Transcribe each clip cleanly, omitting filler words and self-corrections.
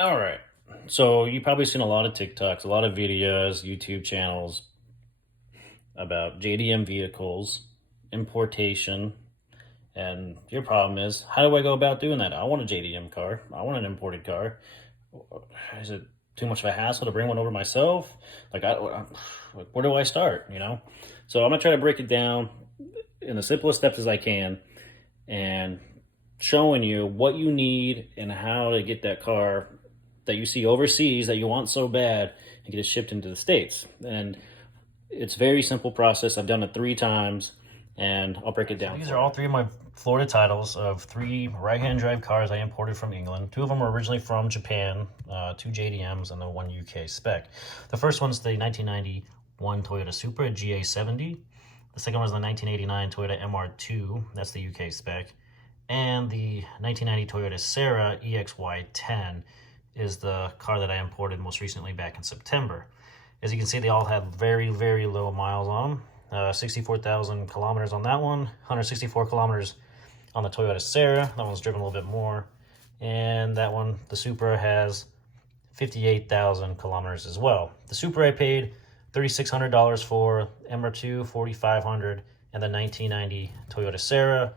All right. So you've probably seen a lot of TikToks, a lot of videos, YouTube channels about JDM vehicles, importation, and your problem is, how do I go about doing that? I want a JDM car. I want an imported car. Is it too much of a hassle to bring one over myself? Like, where do I start? So I'm gonna try to break it down in the simplest steps as I can, and showing you what you need and how to get that car that you see overseas that you want so bad and get it shipped into the States. And it's a very simple process. I've done it 3 times, and I'll break it down. These are all 3 of my Florida titles of 3 right-hand drive cars I imported from England. 2 of them were originally from Japan, 2 JDMs and the 1 UK spec. The first one's the 1991 Toyota Supra GA70. The second one's the 1989 Toyota MR2, that's the UK spec. And the 1990 Toyota Serra EXY10 is the car that I imported most recently back in September. As you can see, they all had very, very low miles on them. 64,000 kilometers on that one, 164 kilometers on the Toyota Serra. That one's driven a little bit more. And that one, the Supra, has 58,000 kilometers as well. The Supra I paid $3,600 for, MR2 $4,500, and the 1990 Toyota Serra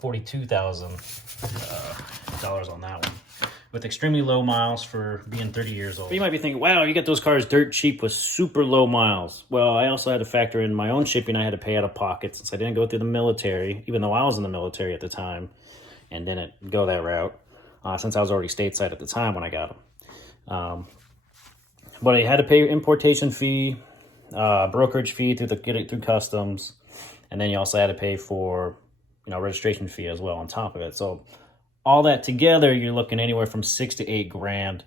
$42,000 on that one, with extremely low miles for being 30 years old. But you might be thinking, wow, you get those cars dirt cheap with super low miles. Well, I also had to factor in my own shipping. I had to pay out of pocket since I didn't go through the military, even though I was in the military at the time and didn't go that route, since I was already stateside at the time when I got them. But I had to pay importation fee, brokerage fee to get it through customs, and then you also had to pay for registration fee as well on top of it. So all that together, you're looking anywhere from 6 to 8 grand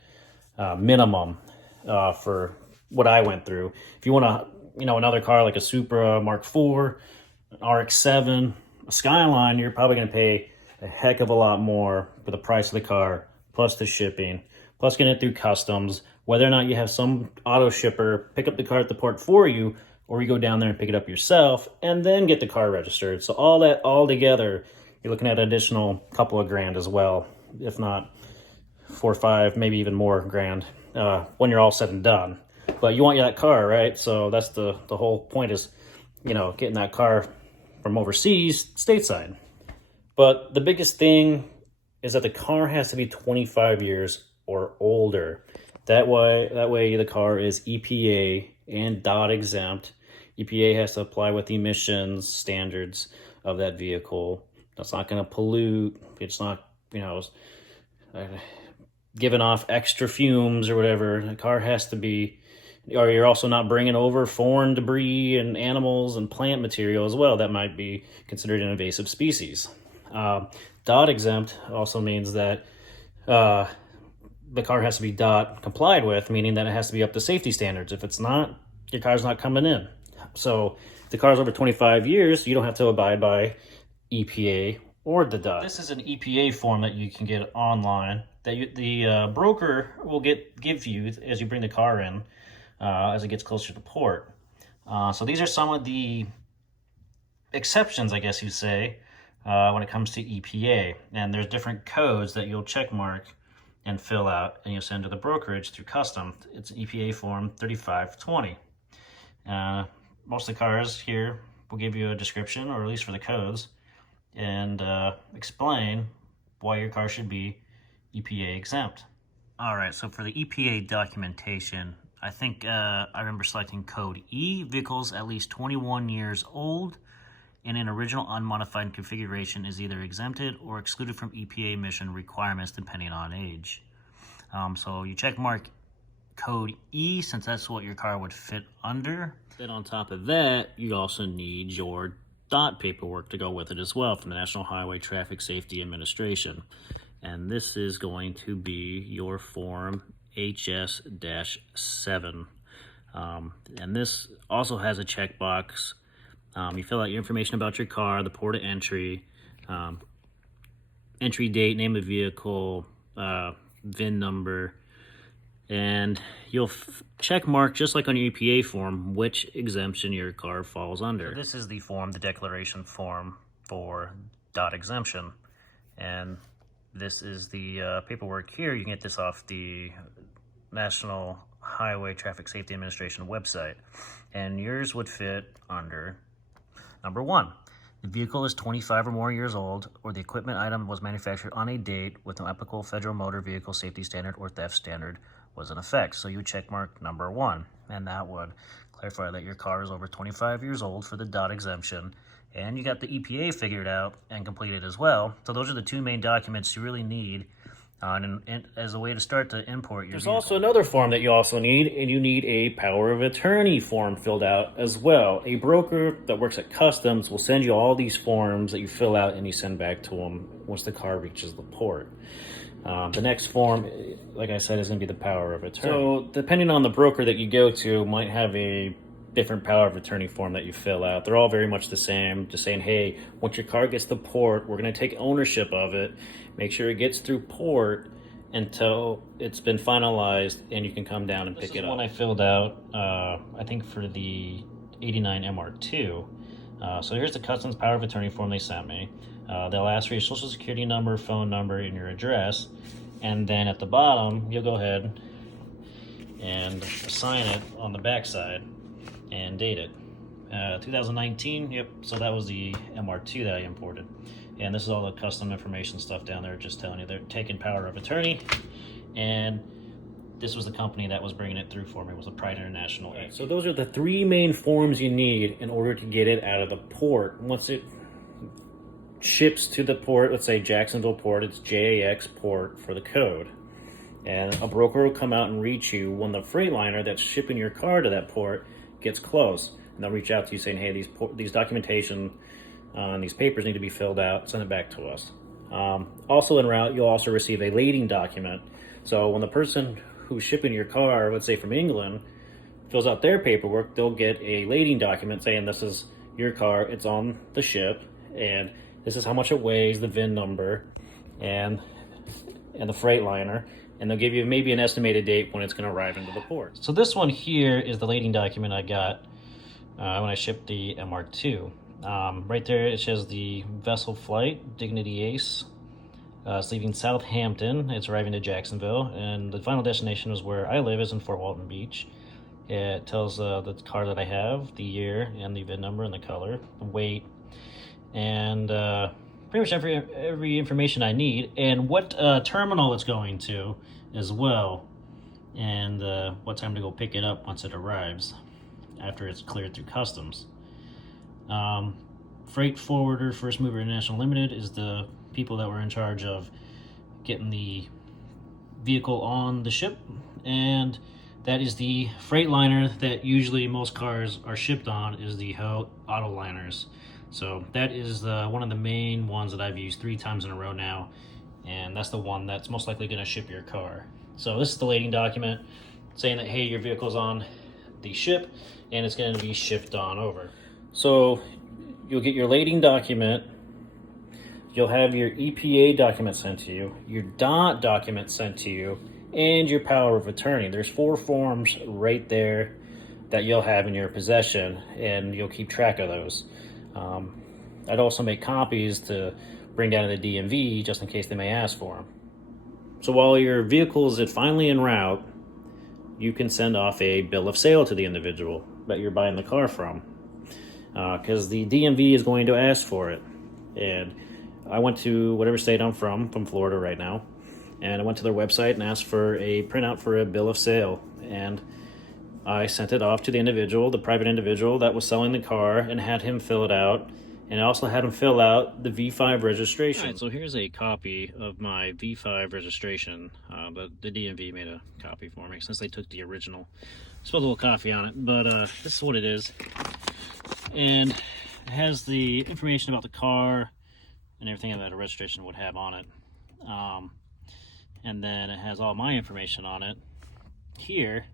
minimum for what I went through. If you want another car like a Supra Mark IV, an RX-7, a Skyline, you're probably going to pay a heck of a lot more for the price of the car, plus the shipping, plus getting it through customs, whether or not you have some auto shipper pick up the car at the port for you, or you go down there and pick it up yourself and then get the car registered. So all that all together, you're looking at an additional couple of grand as well, if not 4 or 5, maybe even more grand when you're all said and done. But you want that car, right? So that's the whole point, is getting that car from overseas stateside. But the biggest thing is that the car has to be 25 years or older. That way the car is EPA and DOT exempt. EPA has to apply with the emissions standards of that vehicle. It's not going to pollute. It's not, giving off extra fumes or whatever. The car has to be, or you're also not bringing over foreign debris and animals and plant material as well. That might be considered an invasive species. DOT exempt also means that the car has to be DOT complied with, meaning that it has to be up to safety standards. If it's not, your car's not coming in. So if the car's over 25 years, you don't have to abide by EPA or the DOT. This is an EPA form that you can get online that the broker will give you as you bring the car in, as it gets closer to port. So these are some of the exceptions, I guess you'd say, when it comes to EPA. And there's different codes that you'll check mark and fill out, and you'll send to the brokerage through custom. It's an EPA form 3520. Most of the cars here will give you a description, or at least for the codes, and explain why your car should be EPA exempt. All right, so for the EPA documentation, I think I remember selecting code E, vehicles at least 21 years old and in original unmodified configuration is either exempted or excluded from EPA emission requirements depending on age. So you check mark code E, since that's what your car would fit under. Then on top of that, you also need your DOT paperwork to go with it as well from the National Highway Traffic Safety Administration. And this is going to be your form HS-7. And this also has a checkbox. You fill out your information about your car, the port of entry, entry date, name of vehicle, VIN number, and you'll check mark, just like on your EPA form, which exemption your car falls under. So this is the form, the declaration form for DOT exemption. And This is the paperwork here. You can get this off the National Highway Traffic Safety Administration website. And yours would fit under number 1. The vehicle is 25 or more years old, or the equipment item was manufactured on a date with no applicable federal motor vehicle safety standard or theft standard was in effect. So you would check mark number 1, and that would clarify that your car is over 25 years old for the DOT exemption, and you got the EPA figured out and completed as well. So those are the 2 main documents you really need and as a way to start to import your vehicle. Also another form that you also need, and you need a power of attorney form filled out as well. A broker that works at Customs will send you all these forms that you fill out and you send back to them once the car reaches the port. The next form, like I said, is going to be the power of attorney. So depending on the broker that you go to, might have a different power of attorney form that you fill out. They're all very much the same, just saying, hey, once your car gets to port, we're going to take ownership of it, make sure it gets through port until it's been finalized, and you can come down and pick it up. This is one I filled out, I think for the 89 MR2. So here's the Customs power of attorney form they sent me. They'll ask for your social security number, phone number, and your address, and then at the bottom, you'll go ahead and sign it on the back side and date it. 2019, yep, so that was the MR2 that I imported. And this is all the custom information stuff down there, just telling you they're taking power of attorney. And this was the company that was bringing it through for me, was the Pride International. Right. So those are the 3 main forms you need in order to get it out of the port. Once it ships to the port, let's say Jacksonville Port, it's JAX port for the code. And a broker will come out and reach you when the Freightliner that's shipping your car to that port gets close, and they'll reach out to you saying, hey, these documentation and these papers need to be filled out, send it back to us. Also en route, you'll also receive a lading document. So when the person who's shipping your car, let's say from England, fills out their paperwork, they'll get a lading document saying this is your car, it's on the ship, and this is how much it weighs, the VIN number, and the Freightliner, and they'll give you maybe an estimated date when it's going to arrive into the port. So this one here is the lading document I got when I shipped the MR2. Right there it says the vessel flight, Dignity Ace. It's leaving Southampton, it's arriving to Jacksonville, and the final destination is where I live, is in Fort Walton Beach. It tells the car that I have, the year, and the VIN number, and the color, the weight, and pretty much every information I need, and what terminal it's going to as well, and what time to go pick it up once it arrives after it's cleared through customs. Freight Forwarder First Mover International Limited is the people that were in charge of getting the vehicle on the ship, and that is the Freightliner that usually most cars are shipped on, is the Autoliners. So that is one of the main ones that I've used 3 times in a row now, and that's the one that's most likely going to ship your car. So this is the lading document saying that, hey, your vehicle's on the ship and it's going to be shipped on over. So you'll get your lading document, you'll have your EPA document sent to you, your DOT document sent to you, and your power of attorney. There's 4 forms right there that you'll have in your possession, and you'll keep track of those. I'd also make copies to bring down to the DMV just in case they may ask for them. So while your vehicle is finally en route, you can send off a bill of sale to the individual that you're buying the car from, because the DMV is going to ask for it. And I went to whatever state I'm from Florida right now, and I went to their website and asked for a printout for a bill of sale, and I sent it off to the individual, the private individual that was selling the car, and had him fill it out, and I also had him fill out the V5 registration. All right, so here's a copy of my V5 registration, but the DMV made a copy for me since they took the original. Spilled a little coffee on it, but this is what it is. And it has the information about the car and everything that a registration would have on it. And then it has all my information on it here,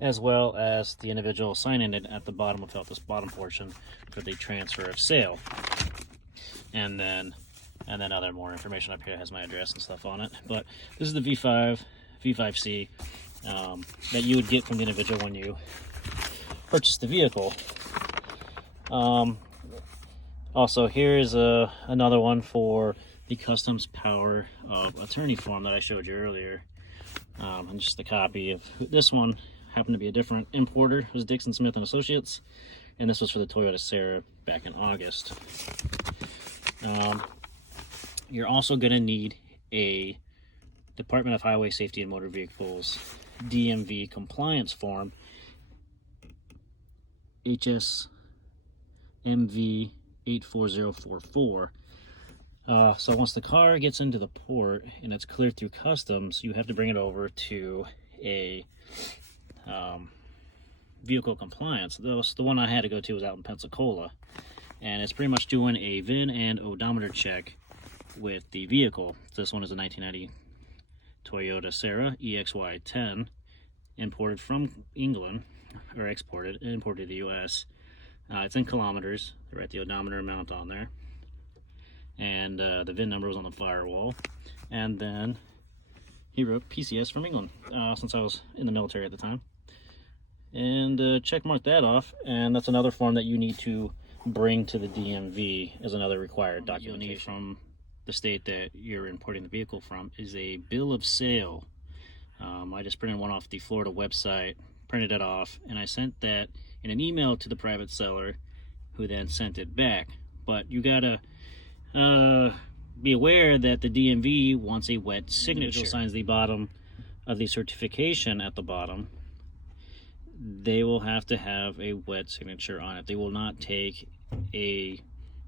as well as the individual signing it at the bottom without this bottom portion for the transfer of sale. And then other more information up here has my address and stuff on it. But this is the V5C that you would get from the individual when you purchase the vehicle. Also, here is another one for the customs power of attorney form that I showed you earlier, and just a copy of this one. Happened to be a different importer. It was Dixon Smith and Associates, and this was for the Toyota Sierra back in August. You're also going to need a Department of Highway Safety and Motor Vehicles DMV compliance form, HSMV 84044. So once the car gets into the port and it's cleared through customs, you have to bring it over to a vehicle compliance. The one I had to go to was out in Pensacola, and it's pretty much doing a VIN and odometer check with the vehicle. This one is a 1990 Toyota Sierra EXY10, imported from England, or exported, imported to the US. It's in kilometers. They write the odometer amount on there, and the VIN number was on the firewall. And then he wrote PCS from England, since I was in the military at the time. And check mark that off, and that's another form that you need to bring to the DMV as another required documentation. You'll need from the state that you're importing the vehicle from is a bill of sale. I just printed one off the Florida website, printed it off, and I sent that in an email to the private seller, who then sent it back. But you gotta be aware that the DMV wants a wet signature. Signs the bottom of the certification at the bottom. They will have to have a wet signature on it. They will not take a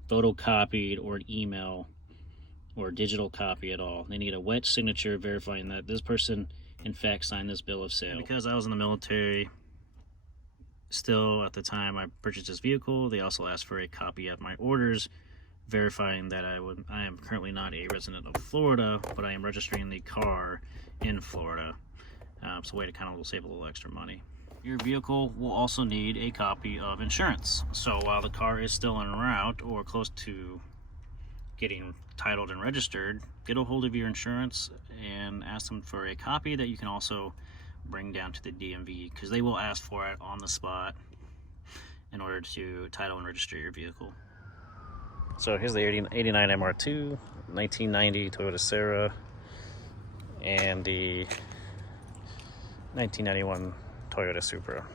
photocopied or an email or digital copy at all. They need a wet signature verifying that this person in fact signed this bill of sale. Because I was in the military still at the time I purchased this vehicle, they also asked for a copy of my orders verifying that I am currently not a resident of Florida, but I am registering the car in Florida. It's a way to kind of save a little extra money. Your vehicle will also need a copy of insurance. So while the car is still en route or close to getting titled and registered, get a hold of your insurance and ask them for a copy that you can also bring down to the DMV, because they will ask for it on the spot in order to title and register your vehicle. So here's the 89 MR2, 1990 Toyota Sierra, and the 1991 Toyota Supra.